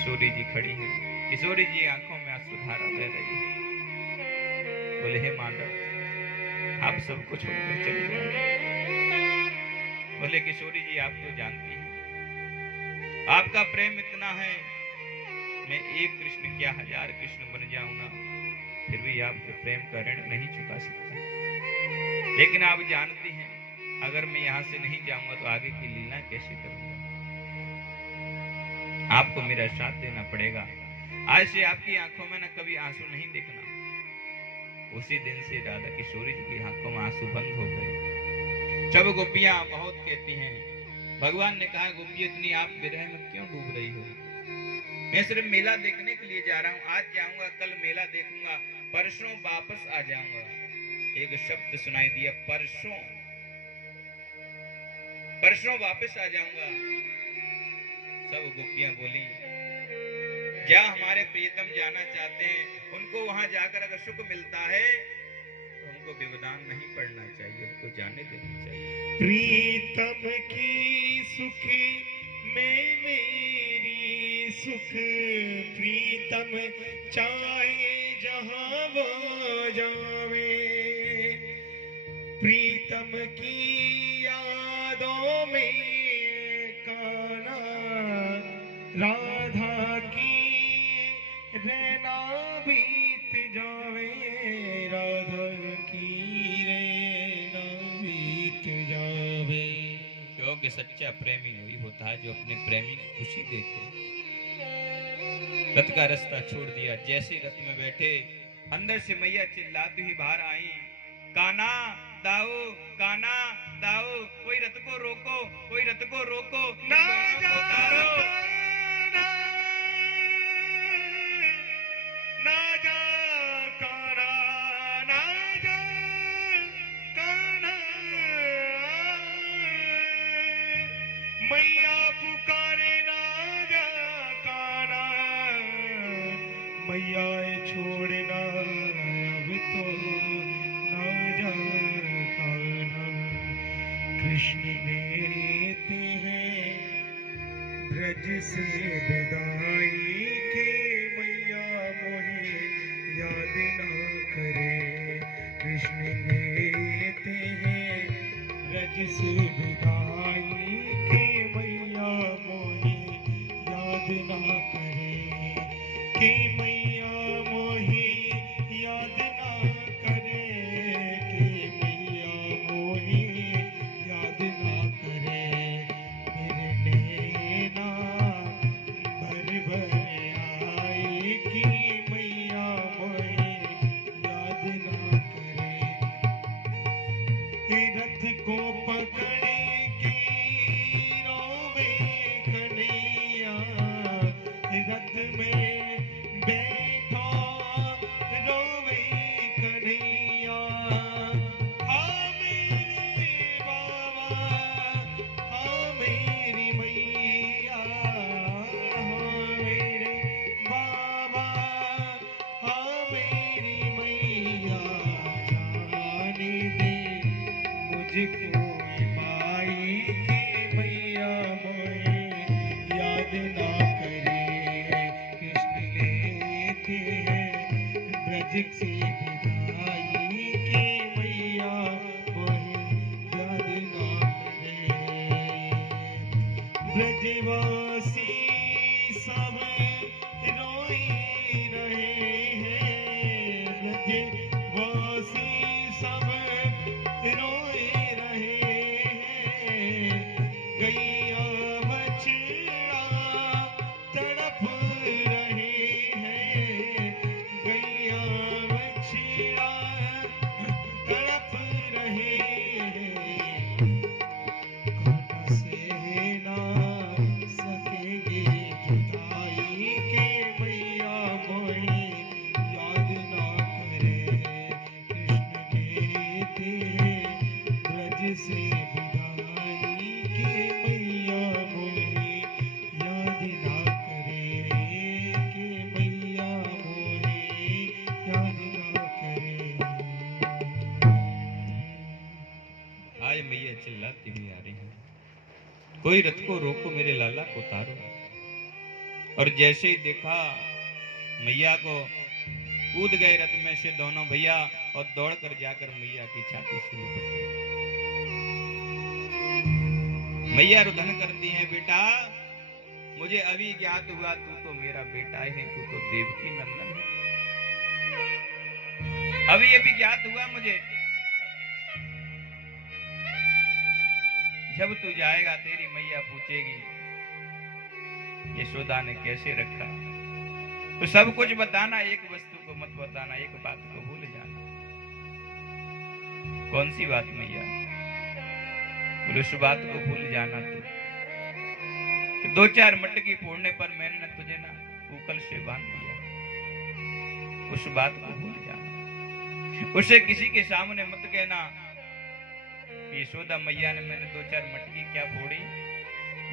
किशोरी जी खड़ी हैं। किशोरी जी आंखों में आंसुधारा बह रही है। बोले हे माधव, आप सबको छोड़कर चले गए। बोले किशोरी जी, आप तो जानती हैं आपका प्रेम इतना है, मैं एक कृष्ण क्या 1000 कृष्ण बन जाऊं ना, फिर भी आपके प्रेम का ऋण नहीं चुका सकता। लेकिन आप जानती हैं अगर मैं यहां से नहीं जाऊंगा तो आगे की लीला कैसे करूंगा। आपको मेरा साथ देना पड़ेगा। आज से आपकी आंखों में ना कभी आंसू नहीं देखना। उसी दिन से राधा किशोरी जी की आंखों में आंसू बंद हो गए। जब गोपियां बहुत कहती हैं, भगवान ने कहा गोपियों इतनी आप विरह में क्यों डूब रही हो। मैं सिर्फ मेला देखने के लिए जा रहा हूं। आज जाऊंगा, कल मेला देखूंगा, परसों वापस आ जाऊंगा। एक शब्द सुनाई दिया, परसों। परसों वापस आ जाऊंगा। सब गोपियां बोली, जहां हमारे प्रियतम जाना चाहते हैं उनको वहां जाकर अगर सुख मिलता है तो हमको व्यवधान नहीं पड़ना चाहिए, उनको जाने देना चाहिए। प्रीतम की सुख में मेरी सुख, प्रीतम चाहे जहां वो जावे, प्रीतम की यादों में काना राधा की रहना बीत जावे, राधा की रहना बीत जावे। क्योंकि सच्चा प्रेमी वही होता है जो अपने प्रेमी की खुशी देखे। रथ का रास्ता छोड़ दिया। जैसे रथ में बैठे अंदर से मैया चिल्लाती हुई बाहर आई, काना दाऊ, काना दाऊ, कोई रथ को रोको, कोई रथ को रोको, ना जा ना जा काना, ना जा काना, मैया पुकारे ना जा काना, मैया छोड़ना अब तो ना जा काना। कृष्ण लेते हैं ब्रज से विदाई के, मैया मोहे याद ना करे। कृष्ण लेते हैं ब्रज से विदाई के, मैया मोहे याद ना करे, कि मैया मोहे याद ना करे, कि मैया मोहे याद ना करे। मेरे नैना भर भर आए कि मैया मोहे याद ना करे। रथ को पकड़ के रोवे कन्हैया, रथ में बैठा रोवे कन्हैया। हाँ मेरे बाबा, हाँ मेरी मैया, हाँ मेरे बाबा, हाँ मेरी मैया। जाने दे मुझको माई के, मैया मोहे याद ना करे। कृष्ण लेते हैं ब्रज से विदाई के, मैया मोहे याद ना करे। ब्रजवासी सब रोई रहे हैं, ब्रजवासी सब रोए रहे हैं। गैया बछड़ा तड़प रहे हैं, गैया बछड़ा तड़प रहे हैं। काना सहना सकेंगे जुदाई के, मैया मोहे याद ना करे। कृष्ण लेते हैं ब्रज से विदाई के, मैया मोहे याद ना करे, कि मैया मोहे याद ना करे। आज मैया चिल्लाती हुई आ रही है, कोई रथ को रोको, मेरे लाला को उतारो। और जैसे ही देखा मैया को, कूद गए रथ में से दोनों भैया और दौड़कर जाकर मैया की छाती से लिपट गए। मैया रुदन करती हैं, बेटा मुझे अभी ज्ञात हुआ तू तो मेरा बेटा है, तू तो देवकी नंदन है। अभी अभी ज्ञात हुआ मुझे, जब तू जाएगा तेरी मैया पूछेगी यशोदा ने कैसे रखा, तो सब कुछ बताना, एक वस्तु को मत बताना, एक बात को भूल जाना। कौन सी बात मैया? बोले उस बात को भूल जाना तू, दो चार मटकी फोड़ने पर मैंने न तुझे ना ऊकल से बांध दिया, उस बात को भूल जाना। उसे किसी के सामने मत कहना यशोदा मैया ने मैंने दो चार मटकी क्या फोड़ी,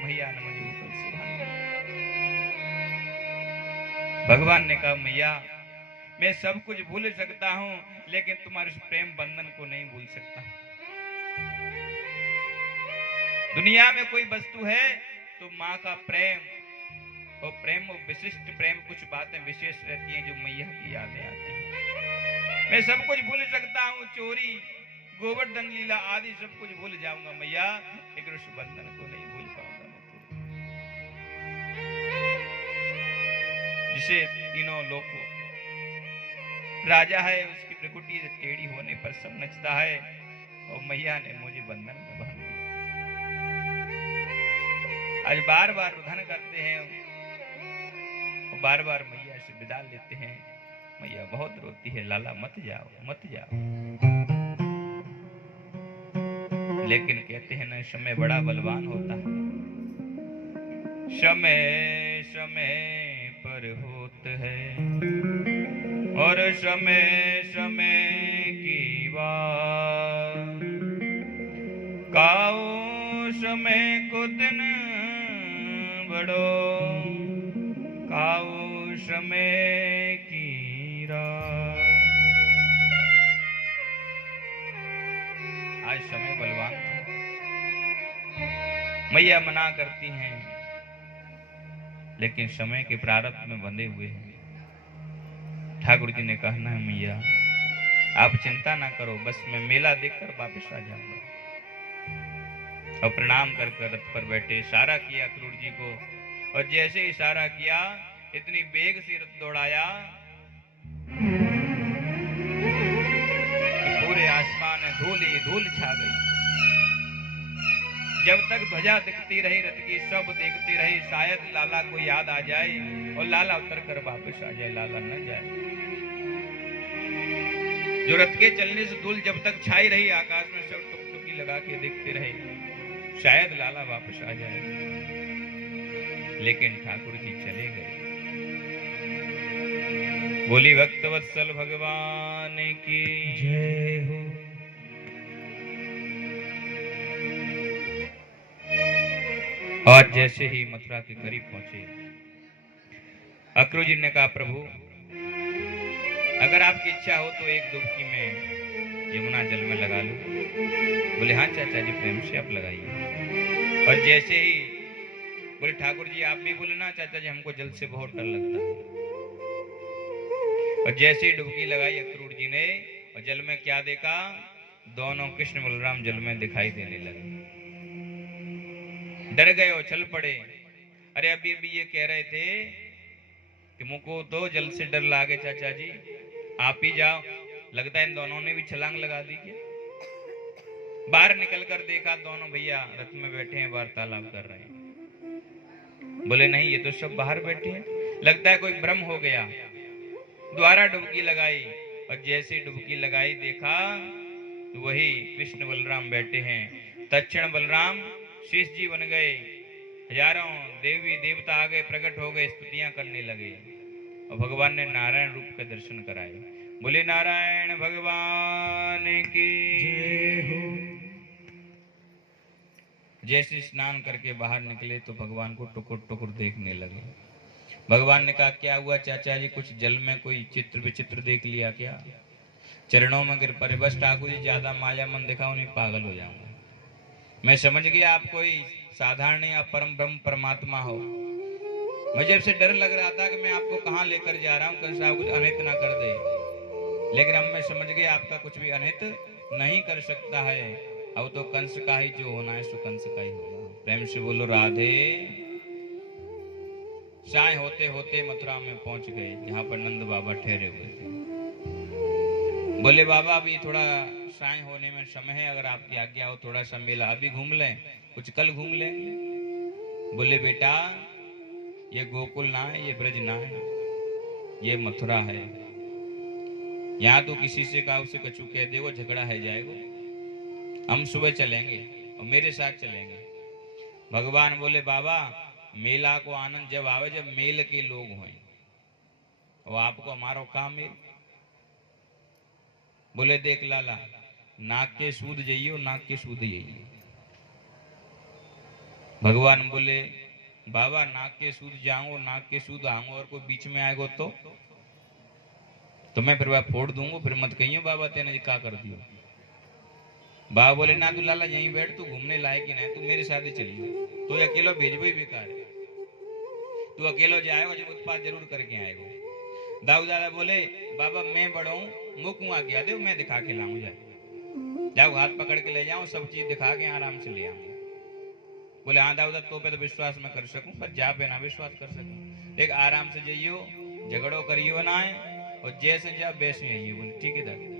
मैया ने मुझे ऊकल से बांध दिया। भगवान ने कहा मैया मैं सब कुछ भूल सकता हूं, लेकिन तुम्हारे उस प्रेम बंधन को नहीं भूल सकता। दुनिया में कोई वस्तु है तो माँ का प्रेम, और प्रेम वो विशिष्ट प्रेम, कुछ बातें विशेष रहती हैं जो मैया की यादें आती हैं। मैं सब कुछ भूल सकता हूँ, चोरी, गोवर्धन लीला आदि सब कुछ भूल जाऊंगा मैया, लेकिन उस बंधन को नहीं भूल पाऊंगा मैं तेरे। जिसे तीनों लोगों राजा है, उसकी प्रकृति टेढ़ी होने पर सब नचता है, और मैया ने मुझे बंधन में बांध दिया। आज बार बार रुदन करते हैं, और बार बार मैया से विदा लेते हैं। मैया बहुत रोती है, लाला मत जाओ मत जाओ, लेकिन कहते हैं ना समय बड़ा बलवान होता है। समय समय पर होत है और समय समय की बात, काओ समय को दिन बड़ो, काओ समय की रात। आज समय बलवान था, मैया मना करती हैं, लेकिन समय के प्रारब्ध में बंधे हुए हैं। ठाकुर जी ने कहना है मैया आप चिंता ना करो, बस मैं मेला देखकर वापस आ जाऊंगा। और प्रणाम कर रथ पर बैठे, इशारा किया क्रूर जी को, और जैसे इशारा किया इतनी बेग से रथ दौड़ाया कि पूरे आसमान में धूल ही धूल छा गई। जब तक ध्वजा दिखती रही रथ की, सब देखते रहे शायद लाला को याद आ जाए और लाला उतर कर वापस आ जाए, लाला न जाए। जो रथ के चलने से धूल जब तक छाई रही आकाश में, सब टुकटुकी लगा के देखते रहे शायद लाला वापस आ जाए, लेकिन ठाकुर जी चले गए। बोली भक्त वत्सल भगवान की जय हो। और जैसे ही मथुरा के करीब पहुंचे, अक्रूर जी ने कहा प्रभु अगर आपकी इच्छा हो तो एक डुबकी में यमुना जल में लगा लो। बोले हाँ चाचा जी प्रेम से आप लगाइए। और जैसे ही बोले ठाकुर जी आप भी बोले ना चाचा जी हमको जल से बहुत डर लगता है। और जैसे ही डुबकी लगाई अक्रूर जी ने, और जल में क्या देखा, दोनों कृष्ण बलराम जल में दिखाई देने लगे। डर गए और चल पड़े। अरे अभी अभी ये कह रहे थे कि मुझको तो जल से डर लागे चाचा जी, आप ही जाओ। लगता है इन दोनों ने भी छलांग लगा दी क्या। बाहर निकल कर देखा दोनों भैया रथ में बैठे हैं, वार्तालाप कर रहे हैं। बोले नहीं ये तो सब बाहर बैठे हैं, लगता है कोई भ्रम हो गया। दोबारा डुबकी लगाई, और जैसे डुबकी लगाई देखा तो वही कृष्ण बलराम बैठे हैं। तत्क्षण बलराम शेष जी बन गए। हजारों देवी देवता आगे प्रकट हो गए, स्तुतियां करने लगे, और भगवान ने नारायण रूप के दर्शन कराए। बोले नारायण भगवान की जय हो। जैसे स्नान करके बाहर निकले तो भगवान को टुकुर टुकुर देखने लगे। भगवान ने कहा क्या हुआ चाचा जी, कुछ जल में कोई चित्र विचित्र देख लिया क्या। चरणों में गिर पड़े। बस ठाकुर जी ज्यादा माया मन दिखाओ नहीं पागल हो जाऊंगा। मैं समझ गया आप कोई साधारण या परम ब्रह्म परमात्मा हो। मुझे से डर लग रहा था कि मैं आपको कहाँ लेकर जा रहा हूँ, कंस साहब कुछ अनित ना कर दे, लेकिन अब मैं समझ गया आपका कुछ भी अनित नहीं कर सकता है। अब तो कंस का ही जो होना है सो कंस का ही होगा। प्रेम से बोलो राधे। साय होते होते मथुरा में पहुंच गए, जहां पर नंद बाबा ठहरे हुए थे। बोले बाबा अभी थोड़ा साय होने में समय है, अगर आपकी आज्ञा हो थोड़ा सा मेला अभी घूम लें, कुछ कल घूम लेंगे। बोले बेटा ये गोकुल ना है, ये ब्रज ना है, ये मथुरा है। यहाँ तो किसी से कहा उसे कछु कह दे, वो झगड़ा है जाएगा। हम सुबह चलेंगे और मेरे साथ चलेंगे। भगवान बोले बाबा मेला को आनंद जब आवे जब मेल के लोग हों, और आपको हमारो काम मेल। बोले देख लाला नाक के सूद जाइयो, नाक के सूद जाइयो। भगवान बोले बाबा नाक के सूद जाऊंगो, नाक के सूद आऊंगो, और कोई बीच में आएगो तो मैं फिर वह फोड़ दूंगा, फिर मत कहियो बाबा तेने क्या कर दियो। बाबा बोले ना तू लाला यहीं बैठ, तू घूमने लायक ही नहीं, तू मेरे साथ ही चलियो, तो अकेला भेजबो ही बेकार है, तू अकेला जाएगा जब उत्पाद जरूर करके आएगा। दाऊ दादा बोले बाबा मैं बड़ा हूं, मुख आ गया दे मैं दिखा के लाऊं, जाओ हाथ पकड़ के ले जाऊं, सब चीज दिखा के आराम से ले आऊं। बोले हाँ दाऊदा तो पे तो विश्वास मैं कर सकूं, पर जा पे ना विश्वास कर सकूं, देख आराम से जाइयो, झगड़ो करियो ना है, और जैसे जा वैसे आइए। बोले ठीक है दादा।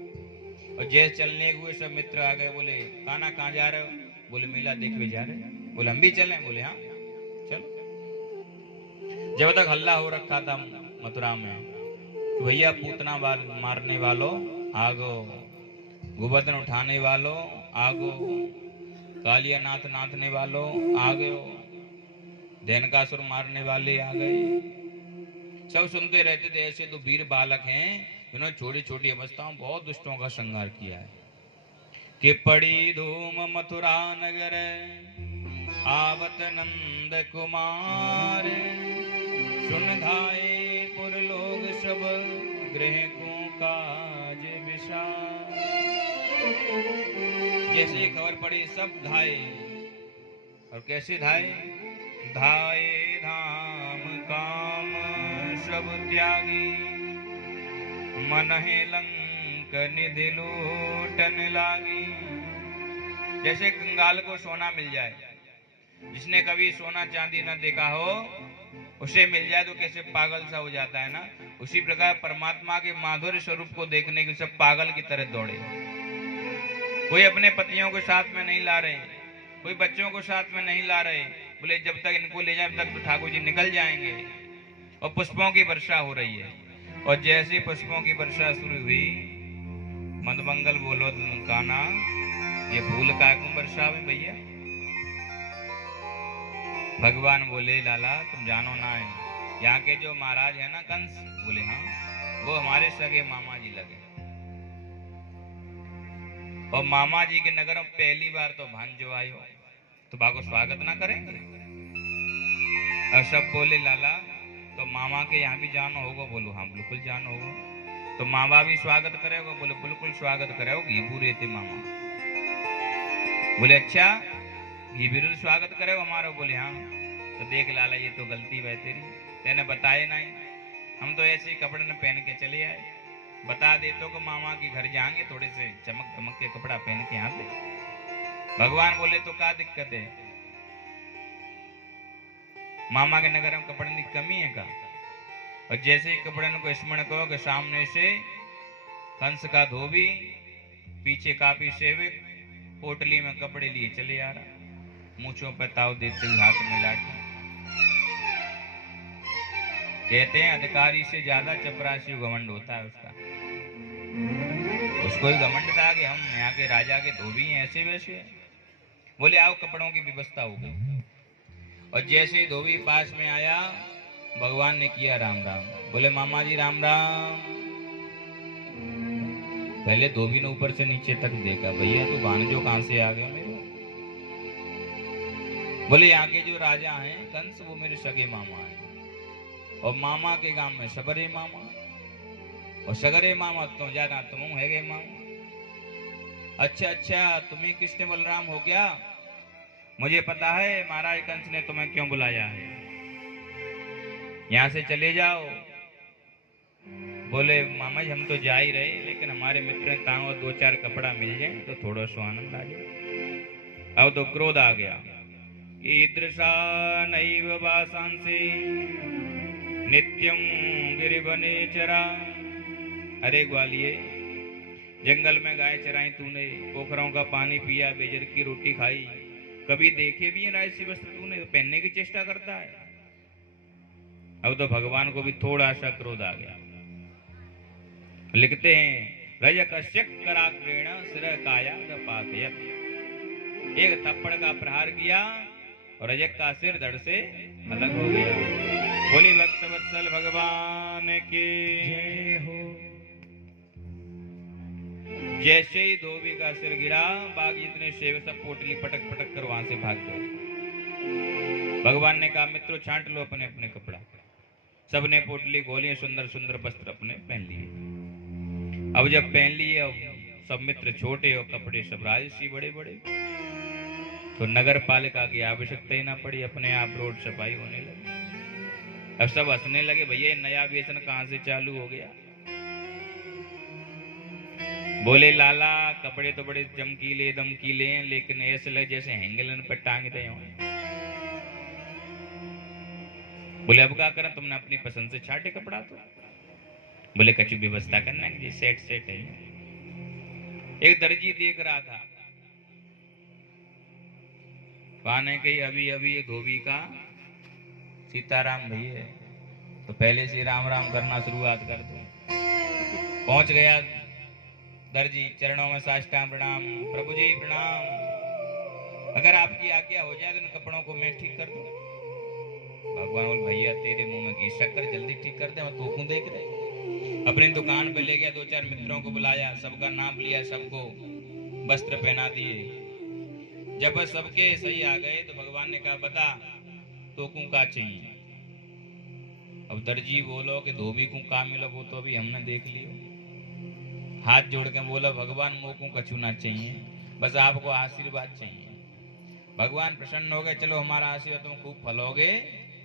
और जैसे चलने हुए सब मित्र आ गए। बोले काना कहाँ जा रहे हो? बोले मेला देखने जा रहे। बोले हम भी चलें? बोले हाँ चलो। जब तक हल्ला हो रखा था मथुरा में, तो भैया पूतना मारने वालों आगो, गोवर्धन उठाने वालों आगो, कालिया नाथ नाथने वालों आ गए, धैनकासुर मारने वाले आ गए। सब सुनते रहते थे ऐसे तो वीर बालक हैं, इन्होंने छोटी छोटी अवस्थाओं में बहुत दुष्टों का संहार किया है। कि पड़ी धूम मथुरा नगर आवत नंद कुमार, सुन धाये पुर लोग सब गृह को काज विशाल। जैसे ही खबर पड़ी सब धाये, और कैसे धाये? धाये धाम काम सब त्यागी, मन है लंक निधि लूटन लागी। जैसे कंगाल को सोना मिल जाए, जिसने कभी सोना चांदी न देखा हो उसे मिल जाए तो कैसे पागल सा हो जाता है ना, उसी प्रकार परमात्मा के माधुर्य स्वरूप को देखने के सब पागल की तरह दौड़े। कोई अपने पतियों को साथ में नहीं ला रहे, कोई बच्चों को साथ में नहीं ला रहे। बोले जब तक इनको ले जाए तब तो ठाकुर जी निकल जाएंगे। और पुष्पों की वर्षा हो रही है, और जैसे पुष्पों की वर्षा शुरू हुई, मंदमंगल बोलो काना ये फूल का क्यों वर्षा में भैया? भगवान बोले लाला तुम जानो ना है, यहाँ के जो महाराज है ना कंस, बोले हाँ, वो हमारे सगे मामा जी लगे, और मामा जी के नगर में पहली बार तो भांजो आयो, तो बाको स्वागत ना करेंगे? और सब बोले लाला तो मामा के यहाँ भी जाना होगा? बोलो हाँ बिल्कुल जाना होगा। तो मामा भी स्वागत करेगा? बोले बिल्कुल स्वागत करेगा, घी पूरे थे मामा। बोले अच्छा घी बिरुल स्वागत करेगा हमारा? बोले हाँ। तो देख लाला ये तो गलती है तेरी, तेने बताए नहीं, हम तो ऐसे ही कपड़े न पहन के चले आए, बता दे तो को मामा के घर जाएंगे थोड़े से चमक दमक के कपड़ा पहन के आते। भगवान बोले तो क्या दिक्कत है, मामा के नगर में कपड़े की कमी है का? और जैसे ही कपड़े को स्मरण करो कि सामने से कंस का धोबी, पीछे काफी सेवक पोटली में कपड़े लिए चले आ रहा, मूंछों पर ताव देते हुए हाथ में लाठी। कहते हैं अधिकारी से ज्यादा चपरासी घमंड होता है उसका, उसको ही घमंड था कि हम यहाँ के राजा के धोबी हैं ऐसे वैसे। बोले आओ कपड़ों की व्यवस्था हो गई, और जैसे ही धोबी पास में आया भगवान ने किया राम राम। बोले मामा जी राम राम। पहले धोबी ने ऊपर से नीचे तक देखा, भैया तू भानजो कहां से आ गया मेरे? बोले यहाँ के जो राजा हैं कंस वो मेरे सगे मामा हैं, और मामा के गांव में सबरे मामा, और सगरे मामा तो ज्यादा तुम है गए मामा। अच्छा अच्छा तुम्हें किसने बलराम हो गया? मुझे पता है महाराज कंस ने तुम्हें क्यों बुलाया है। यहाँ से चले जाओ। बोले मामा जी हम तो जा ही रहे, लेकिन हमारे मित्र ने तांग और 2-4 कपड़ा मिल जाए तो थोड़ा सा आनंद आ जाए। अब तो क्रोध आ गया। ईदृशा नैव वासांसि नित्यं गिरिवने चरा। अरे ग्वालिये, जंगल में गाय चराई तूने, पोखरों का पानी पिया, बेजर की रोटी खाई, कभी देखे भी राजसी वस्त्र तूने, तो पहनने की चेष्टा करता है। अब तो भगवान को भी थोड़ा सा क्रोध आ गया। लिखते हैं रजकस्य कराग्रेण सिर काया पातयत। एक थप्पड़ का प्रहार किया और रजक का सिर धड़ से अलग हो गया। बोली भक्तवत्सल भगवान की जय हो। जैसे ही धोबी का सिर गिरा, बाघ जितने शेव सब पोटली पटक पटक कर वहां से भाग गए। भगवान ने कहा मित्रों छांट लो अपने अपने कपड़ा। सबने पोटली खोली, सुंदर सुंदर वस्त्र अपने पहन लिए। अब जब पहन लिए, अब सब मित्र छोटे और कपड़े सब राजसी बड़े बड़े, तो नगर पालिका की आवश्यकता ही ना पड़ी, अपने आप रोड सफाई होने लगी। अब सब हंसने लगे, भैया नया व्यसन कहां से चालू हो गया। बोले लाला कपड़े तो बड़े चमकीले दमकीले हैं, लेकिन ऐसे लगे जैसे हैंगलन पर टांग दे हों। बोले अब क्या करें, तुमने अपनी पसंद से छाटे कपड़ा तो। बोले कछु व्यवस्था करना है, सेट सेट है। एक दर्जी देख रहा था, पाने कही अभी अभी ये धोबी का सीताराम भैया, तो पहले से राम राम करना शुरुआत कर दो। पहुंच गया दर्जी, चरणों में साष्टांग प्रणाम। प्रभु जी प्रणाम, अगर आपकी आज्ञा हो जाए तो इन कपड़ों को मैं ठीक कर दूं। भगवान बोल भैया तेरे मुंह में घी शक्कर, जल्दी ठीक कर दे, मैं तो क्यों देख रहे। अपनी दुकान पे ले गया, 2-4 मित्रों को बुलाया, सबका नाम लिया, सबको वस्त्र पहना दिए। जब सबके सही आ गए तो भगवान ने कहा बता तो क्यों का चाहिए। अब दर्जी बोलो कि धोबी को का मिलो, वो तो अभी हमने देख लियो। हाथ जोड़ के बोला भगवान मोको कछु ना चाहिए, बस आपको आशीर्वाद चाहिए। भगवान प्रसन्न हो गए, चलो हमारा आशीर्वाद तुम खूब फलोगे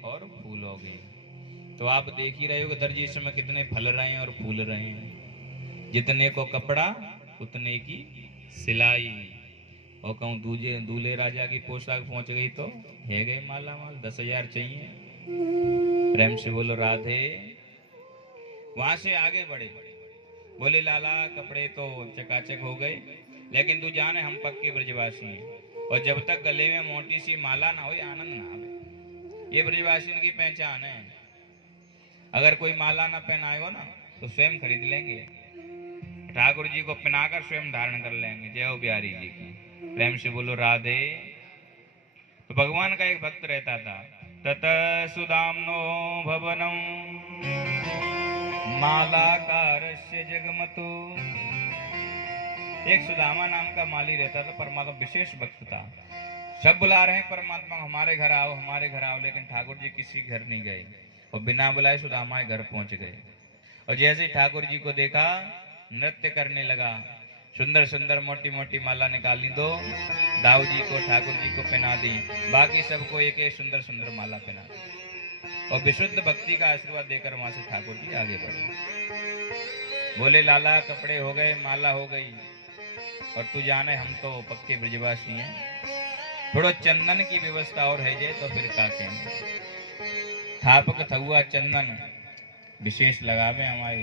और फूलोगे। तो आप देख ही रहे हो कि दर्जी इस समय कितने फल रहे हैं और फूल रहे हैं। जितने को कपड़ा उतने की सिलाई। और कहूँ दूजे दूल्हे राजा की पोशाक पहुंच गई तो है गए माला माल, 10,000 चाहिए। प्रेम से बोलो राधे। वहां से आगे बढ़े, बोले लाला कपड़े तो चकाचक हो गए, लेकिन तू जाने हम पक्के ब्रजवासी हैं, और जब तक गले में मोटी सी माला ना हो आनंद ना आवे। ये ब्रजवासियों की पहचान है। अगर कोई माला ना पहनाए हो ना तो स्वयं खरीद लेंगे, ठाकुर जी को पहनाकर स्वयं धारण कर लेंगे। जय हो बिहारी जी की। प्रेम से बोलो राधे। तो भगवान का एक भक्त रहता था, तत सुदाम्नो भवनम मालाकारस्य जगमतु। एक सुदामा नाम का माली रहता था, परमात्मा विशेष भक्त था। सब बुला रहे हैं परमात्मा हमारे घर आओ हमारे घर आओ, लेकिन ठाकुर जी किसी घर नहीं गए, और बिना बुलाए सुदामा घर पहुंच गए। और जैसे ठाकुर जी को देखा नृत्य करने लगा, सुंदर सुंदर मोटी मोटी माला निकाली, दो दाऊ जी को ठाकुर जी को पहना दी, बाकी सबको एक एक सुंदर सुंदर माला पहना दी, और विशुद्ध भक्ति का आशीर्वाद देकर वहां से ठाकुर जी आगे बढ़े। बोले लाला कपड़े हो गए, माला हो गई, और तू जाने हम तो पक्के ब्रजवासी हैं, थोड़ा चंदन की व्यवस्था और है जे तो फिर का कहेंगे। थापक थुआ चंदन विशेष लगावे हमारे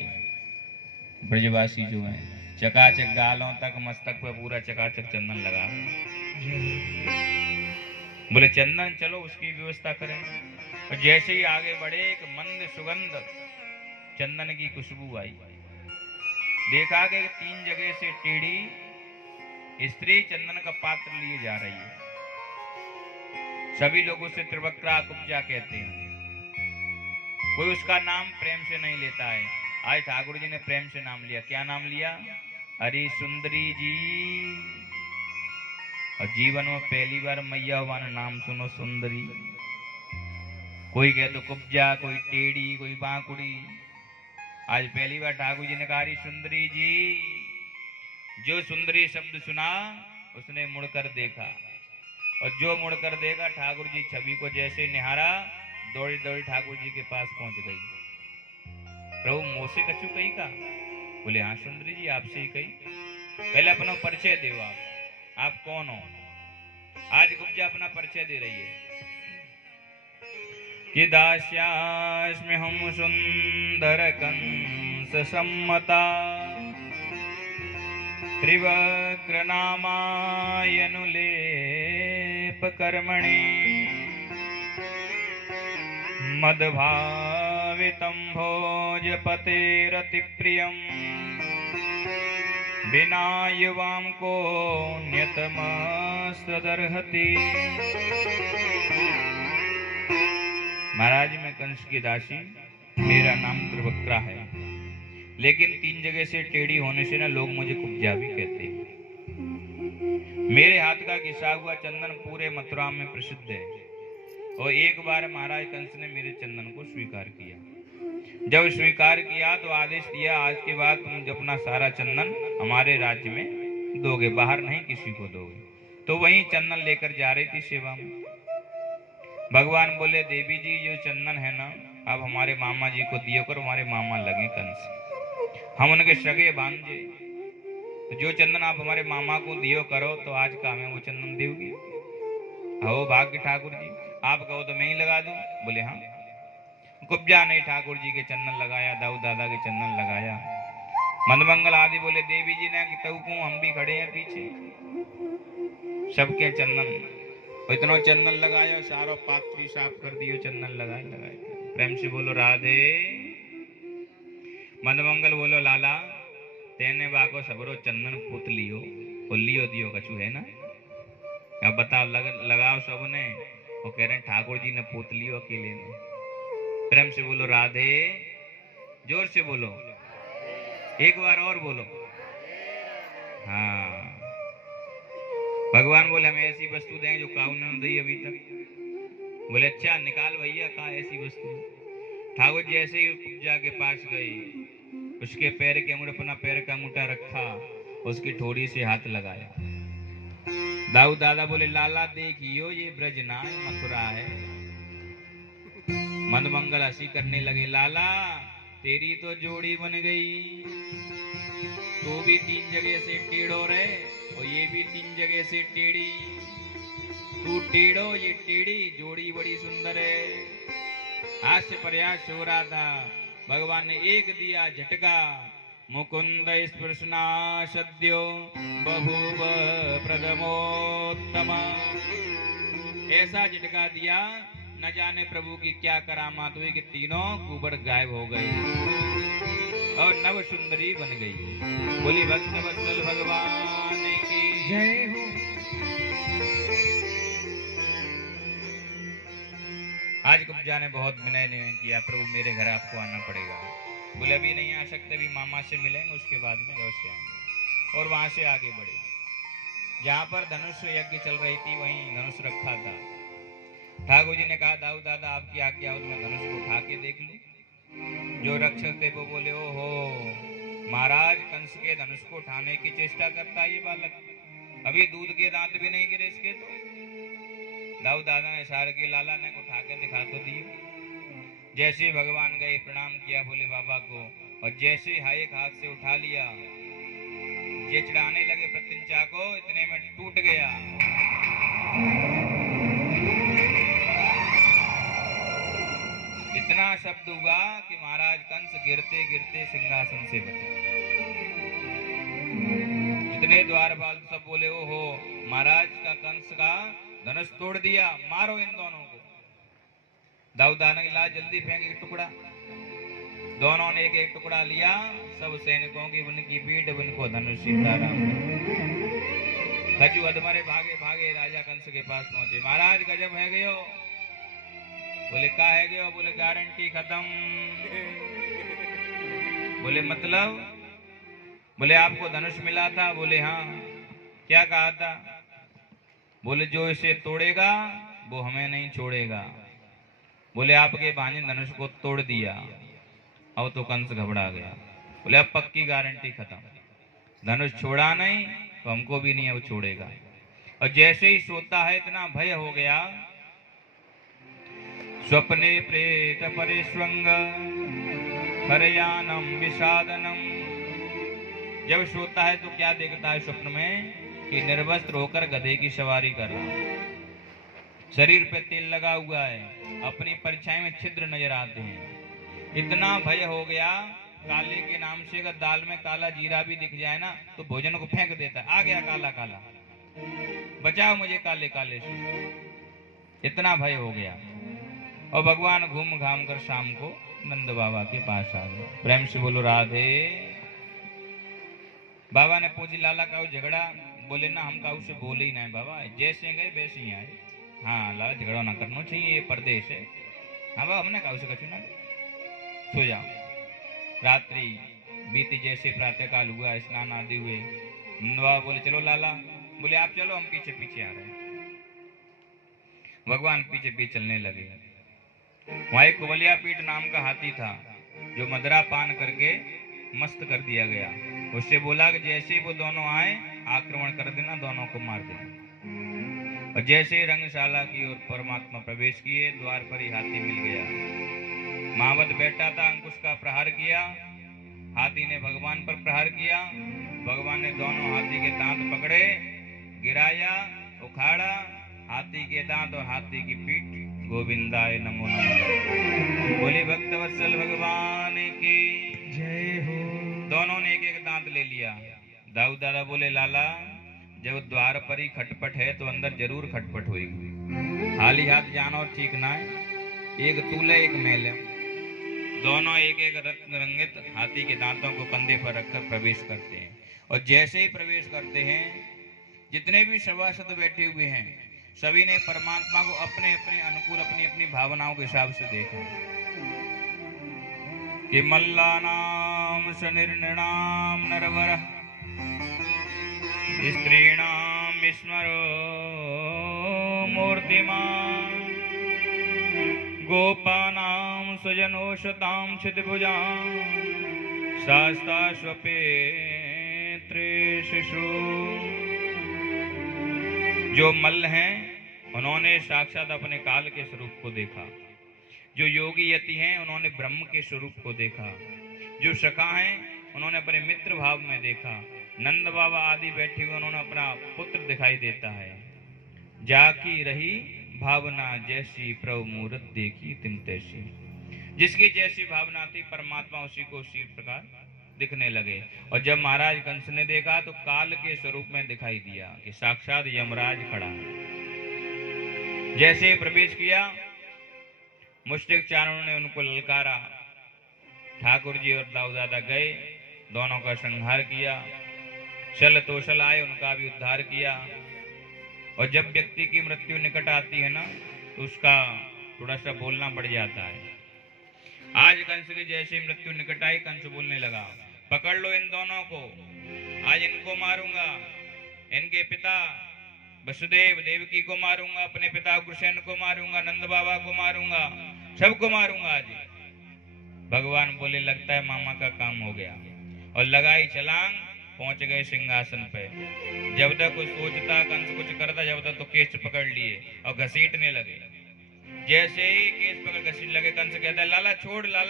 ब्रजवासी जो हैं, चकाचक गालों तक मस्तक पर पूरा चकाचक चंदन लगा। बोले चंदन चलो उसकी व्यवस्था करेंगे। और जैसे ही आगे बढ़े एक मंद सुगंध चंदन की खुशबू आई। देखा कि 3 जगह से टेढ़ी स्त्री चंदन का पात्र लिए जा रही है। सभी लोग उसे त्रिवक्रा कुब्जा कहते हैं, कोई उसका नाम प्रेम से नहीं लेता है। आज ठाकुर जी ने प्रेम से नाम लिया। क्या नाम लिया? अरे सुंदरी जी। और जीवन में पहली बार मैया वाला नाम सुनो सुंदरी। कोई कहे तो कुब्जा, कोई टेढ़ी, कोई बांकुड़ी। आज पहली बार ठाकुर जी ने कहा अरे सुंदरी जी। जो सुंदरी शब्द सुना उसने मुड़कर देखा, और जो मुड़कर देखा ठाकुर जी छवि को जैसे निहारा दौड़ी दौड़ी ठाकुर जी के पास पहुंच गई। प्रभु मोसे कछु कही का? बोले हाँ सुंदरी जी आपसे ही कही। पहले अपना परिचय दो, आप कौन हो? आज कुब्जा अपना परिचय दे रही है कि दास्यास्मि हम सुंदर कंस सम्मता त्रिवक्र नामायनुलेप कर्मणि मद्भावितं भोजपतेरति प्रियं बिना युवां को न्यतमस्तदर्हति। महाराज मैं कंस की दासी, मेरा नाम त्रिवक्रा है, लेकिन 3 जगह से टेढ़ी होने से ना लोग मुझे कुब्जा भी कहते हैं। मेरे हाथ का घिसा हुआ चंदन पूरे मथुरा में प्रसिद्ध है। और एक बार महाराज कंस ने मेरे चंदन को स्वीकार किया। जब स्वीकार किया तो आदेश दिया आज के बाद तुम अपना सारा चंदन हमारे राज्य में दोगे, बाहर नहीं किसी को दोगे। तो वही चंदन लेकर जा रही थी सेवा में। भगवान बोले देवी जी जो चंदन है ना अब हमारे मामा जी को दियो कर, हमारे मामा लगे कंस, हम उनके सगे भांजे। तो जो चंदन आप हमारे मामा को दियो करो तो आज का हमें वो चंदन दोगी। हो भाग्य ठाकुर जी, आप कहो तो मैं ही लगा दूं। बोले हाँ। कुब्जा ने ठाकुर जी के चंदन लगाया, दाऊ दादा के चंदन लगाया। मंदमंगल आदि बोले देवी जी ने तऊ को हम भी खड़े हैं पीछे, सबके चंदन इतना चंदन लगाया, सारो पात्र भी साफ कर दियो, चंदन लगाए लगाए। प्रेम से बोलो राधे। मंदमंगल बोलो लाला तेने बाको सबरो चंदन पुत लियो और लियो दियो कछु है ना। अब बताओ लगाओ सबने। वो कह रहे हैं ठाकुर जी ने पूत लियो अकेले ने। प्रेम से बोलो राधे, जोर से बोलो, एक बार और बोलो। हाँ भगवान बोले हमें ऐसी वस्तु दें जो काऊ ने दी अभी तक। बोले अच्छा निकाल भैया कहा ऐसी वस्तु। ठाकुर जी ऐसे ही कुब्जा के पास गए, उसके पैर के अंगूठे अपना पैर का अंगूठा रखा, उसकी ठोड़ी से हाथ लगाया। दाऊ दादा बोले लाला देखियो ये ब्रज ना मथुरा है। मंदमंगल हंसी करने लगे, लाला तेरी तो जोड़ी बन गई, तू भी 3 जगह से टेढ़ो रहे और ये भी 3 जगह से टेढ़ी। तू टेढ़ो ये टेढ़ी, जोड़ी बड़ी सुंदर है। हास्य प्रयास हो रहा था, भगवान ने एक दिया झटका। मुकुंद स्पृशना सद्यो बभूव प्रथमोत्तम। ऐसा झटका दिया न जाने प्रभु की क्या करामात हुई कि तीनों कुबर गायब हो गए और नव सुंदरी बन गई। बोली भक्त वत्सल भगवान की जय हो। आज कुब्जा ने बहुत विनय किया, प्रभु मेरे घर आपको आना पड़ेगा। बोले अभी नहीं आ सकते, अभी मामा से मिलेंगे उसके बाद में अवश्य आएंगे। और वहां से आगे बढ़े, जहां पर धनुष यज्ञ चल रही थी वहीं धनुष रखा था। ठाकुर जी ने कहा दाऊ दादा आपकी आज्ञा हो तो मैं धनुष को उठा के देख लूं। जो रक्षक थे वो बोले ओहो महाराज कंस के धनुष को उठाने की चेष्टा करता है ये बालक, अभी दूध के दांत भी नहीं गिरे इसके। तो दाऊ दादा ने इशारा किया, लाला ने उठा के दिखा तो दियो। जैसे भगवान गए प्रणाम किया भोले बाबा को और जैसे एक हाथ से उठा लिया, ये चढ़ाने लगे प्रत्यंचा को, इतने में टूट गया। इतना शब्द हुआ कि महाराज कंस गिरते गिरते सिंहासन से बचे। जितने द्वारपाल सब बोले ओहो महाराज का कंस का धनुष तोड़ दिया, मारो इन दोनों को। दाऊ दादा ने ला जल्दी फेंक एक टुकड़ा। दोनों ने एक एक टुकड़ा लिया, सब सैनिकों की उनकी पीठ उनको धनुष सीताराम। खजू अधमरे भागे भागे राजा कंस के पास पहुंचे। महाराज गजब है गयो। बोले का है गयो? बोले गारंटी खत्म। बोले मतलब? बोले आपको धनुष मिला था? बोले हाँ। क्या कहा था? बोले जो इसे तोड़ेगा वो हमें नहीं छोड़ेगा। बोले आपके भांजे धनुष को तोड़ दिया। अब तो कंस घबरा गया। बोले अब पक्की गारंटी खत्म, धनुष छोड़ा नहीं तो हमको भी नहीं अब छोड़ेगा। और जैसे ही सोता है इतना भय हो गया, स्वप्ने प्रेत परिस्वंग हरयानम विषादनम। जब सोता है तो क्या देखता है स्वप्न में कि निर्वस्त्र होकर गधे की सवारी कर रहा है, शरीर पे तेल लगा हुआ है, अपनी परछाई में छिद्र नजर आते हैं। इतना भय हो गया काले के नाम से, अगर दाल में काला जीरा भी दिख जाए ना तो भोजन को फेंक देता है, आ गया काला काला, बचाओ मुझे काले काले से, इतना भय हो गया। और भगवान घूम घाम कर शाम को नंद बाबा के पास आ गए। प्रेम से बोलो राधे। बाबा ने पूछी लाला काऊ झगड़ा, बोले ना हम काऊ से बोले ही नहीं बाबा, जैसे गए वैसे ही आए। हाँ लाला झगड़ा ना करना चाहिए, ये परदेश है। हाँ बाबा हमने काऊ से कछु ना, सो जाओ। रात्रि बीती, जैसे प्रातःकाल हुआ, स्नान आदि हुए, नंद बाबा बोले चलो लाला, बोले आप चलो हम पीछे पीछे आ रहे हैं। भगवान पीछे पीछे चलने लगे। वहां एक कुबलिया पीठ नाम का हाथी था जो मदरा पान करके मस्त कर दिया गया। उससे बोला कि जैसे ही वो दोनों आए आक्रमण कर देना, दोनों को मार देना। और जैसे ही रंगशाला की ओर परमात्मा प्रवेश किए, द्वार पर ही हाथी मिल गया। महावत बैठा था, अंकुश का प्रहार किया, हाथी ने भगवान पर प्रहार किया। भगवान ने दोनों हाथी के दांत पकड़े, गिराया, उखाड़ा, हाथी के दांत और हाथी की पीठ। गोविंदाय नमो नमः। बोले भक्तवत्सल भगवान की जय हो। दोनों ने एक एक दांत ले लिया। दाऊ दादा बोले लाला जब द्वार पर ही खटपट है तो अंदर जरूर खटपट होगी, हाली हाथ जाना और ठीक ना है। एक तूल है एक मैल है। दोनों एक एक रंगित हाथी के दांतों को कंधे पर रखकर प्रवेश करते हैं। और जैसे ही प्रवेश करते हैं, जितने भी सभासद बैठे हुए हैं सभी ने परमात्मा को अपने अपने अनुकूल, अपनी अपनी भावनाओं के हिसाब से देखा कि मल्लानाम सनिर्णणाम नरवर स्त्रीणाम स्मरो मूर्तिमान गोपानाम सुजनोषताम क्षितिभुजाम शास्ता स्वपेत्रे शिशु। जो मल्ल हैं उन्होंने साक्षात अपने काल के स्वरूप को देखा, जो योगी यति हैं उन्होंने ब्रह्म के स्वरूप को देखा, जो सखा हैं उन्होंने अपने मित्र भाव में देखा, नंद बाबा आदि बैठे हुए उन्होंने अपना पुत्र दिखाई देता है। जाकी रही भावना जैसी प्रभु मूरत देखी तिम तैसी। जिसकी जैसी भावना थी परमात्मा उसी को उसी प्रकार दिखने लगे। और जब महाराज कंस ने देखा तो काल के स्वरूप में दिखाई दिया कि साक्षात यमराज खड़ा है। जैसे प्रवेश किया मुष्टिक चारणों ने उनको ललकारा। ठाकुर जी और दाऊ दादा गए, दोनों का संहार किया। छल तोषल आए, उनका भी उद्धार किया। और जब व्यक्ति की मृत्यु निकट आती है ना तो उसका थोड़ा सा बोलना बढ़ जाता है। आज कंस की जैसे मृत्यु निकट आई, कंस बोलने लगा पकड़ लो इन दोनों को, आज इनको मारूंगा। इनके पिता वसुदेव देवकी को मारूंगा, अपने पिता कृष्ण को मारूंगा, नंद बाबा को मारूंगा, सबको मारूंगा आज। भगवान बोले लगता है मामा का काम हो गया। और लगाई छलांग, पहुंच गए सिंहासन पे। जब तक कुछ सोचता कंस कुछ करता, जब तक तो केस पकड़ लिए और घसीटने लगे। जैसे ही केस पकड़ घसीट लगे, कंस कहता है लाला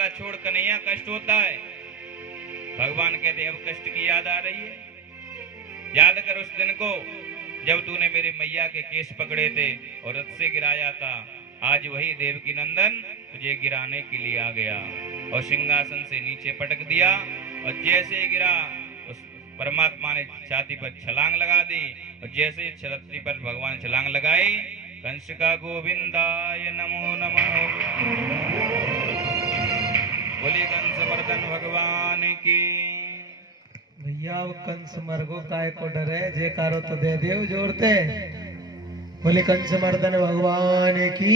छोड़ कन्हैया कष्ट होता है। भगवान कहते अब कष्ट की याद आ रही है? याद कर उस दिन को जब तूने मेरी मैया के केस पकड़े थे और रथ से गिराया था। आज वही देवकी नंदन तुझे गिराने के लिए आ गया और सिंहासन से नीचे पटक दिया। और जैसे गिरा उस परमात्मा ने छाती पर छलांग लगा दी। और जैसे छाती पर भगवान छलांग लगाई, कंस का गोविंदाय नमो नमः। बोली कंस मर्दन भगवान की। भैया अब कंस मरगो काय को डरे, जयकारो तो दे देव जोड़ते। बोले कंस मर्दन भगवान की।